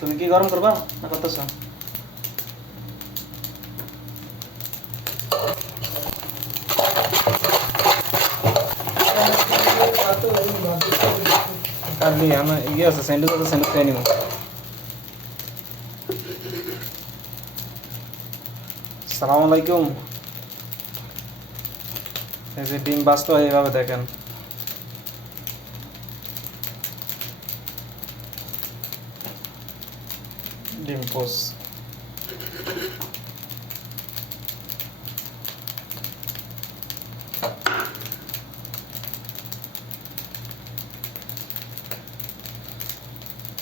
তুমি কি গরম করবা না করতেছ? কালি আমার ইয়ে আছে স্যান্ডউইচ আছে, স্যান্ডউইচ খাই নিব। আসসালামু আলাইকুম। এই যে ডিম বাস্তব এইভাবে দেখেন। ডিম পোস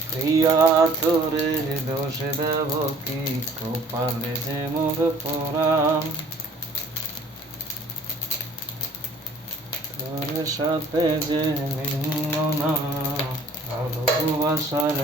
প্রিয়া তোরে দোষে দেব কি, কপালে যে মোর পোড়াম, তোর সাথে যে মিলল না ভালোবাসার